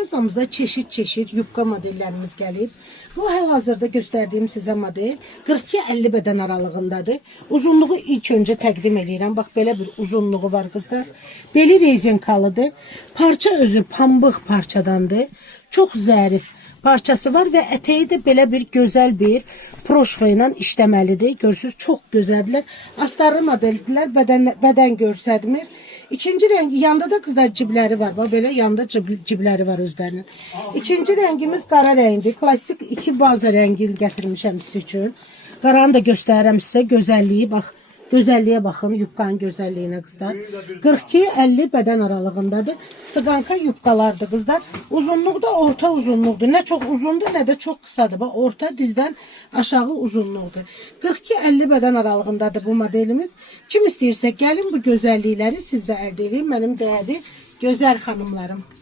Mağazamıza çeşit yubka modellerimiz gelip bu hal-hazırda göstərdiyim sizə model 42-50 beden aralığındadır. Uzunluğu ilk önce təqdim edirəm. Bax belə bir uzunluğu var qızlar. Beli rezinkalıdır. Parça özü pambıq parçadandır. Çox zərif parçası var və ətəyi də belə bir gözəl bir proşva ilə işləməlidir. Görürsünüz, çox gözəldirlər. Astarlı modeldirlər, bədən görsədmir. İkinci rengi, yanda da kızlar cibləri var. Bax belə yanda cibləri var özlərinin. İkinci rengimiz qara rəngdir. Klasik iki baza rəngi gətirmişəm sizin üçün. Qaranı da göstərirəm sizə, gözəlliyi bax. Gözəlliyə baxın, yubkanın gözəlliyinə qızlar. 42-50 bədən aralığındadır. Sıqanka yubkalardır qızlar. Uzunluq da orta uzunluqdur. Nə çox uzundur, nə də çox qısadır. Bax, orta dizdən aşağı uzunluqdur. 42-50 bədən aralığındadır bu modelimiz. Kim istəyirsə gəlin bu gözəllikləri siz də əldə edin. Mənim dəyərli gözəl xanımlarım.